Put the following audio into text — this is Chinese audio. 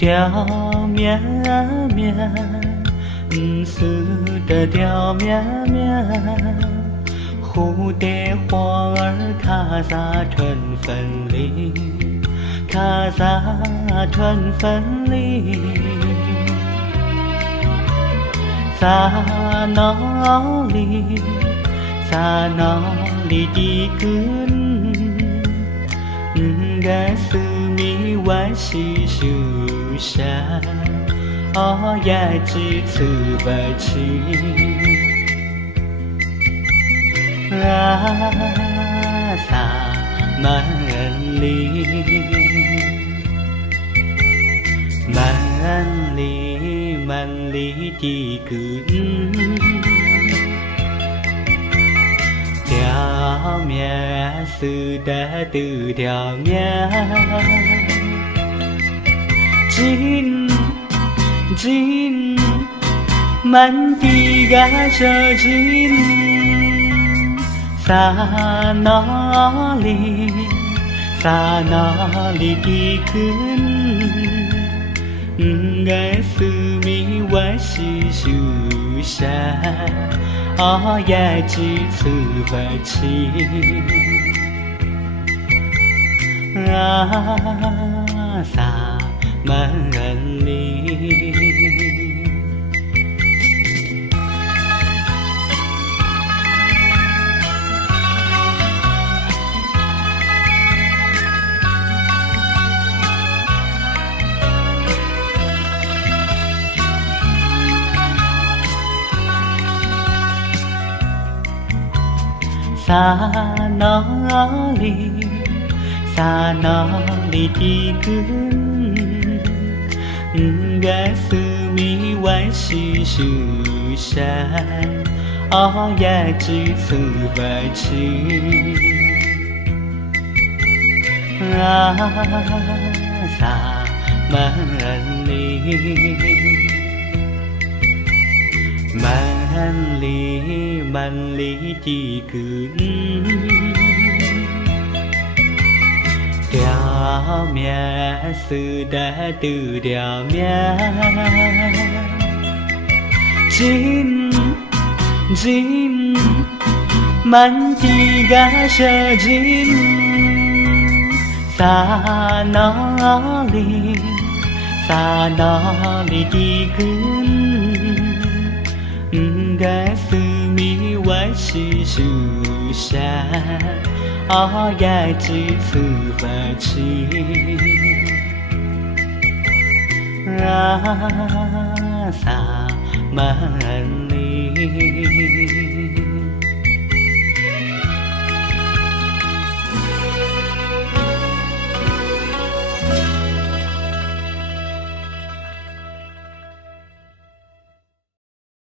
条命命，思的条命命，蝴蝶花儿咔嚓春分离，咔嚓春分离，在哪里，在哪里的根？该思密万溪树山，也只此不起。萨满里，满里的根，条命是的的条命，真满地个小金，在哪里，在哪里的根？该思密万溪树山，也只此不起。萨满里。在哪里，在哪里的根？该思密万溪树山，也只此不起。萨满里。满里的根，条命是的的条命，真满地个小金，在哪里，在哪里的根？该思密万溪树山，也只此不起。萨满里。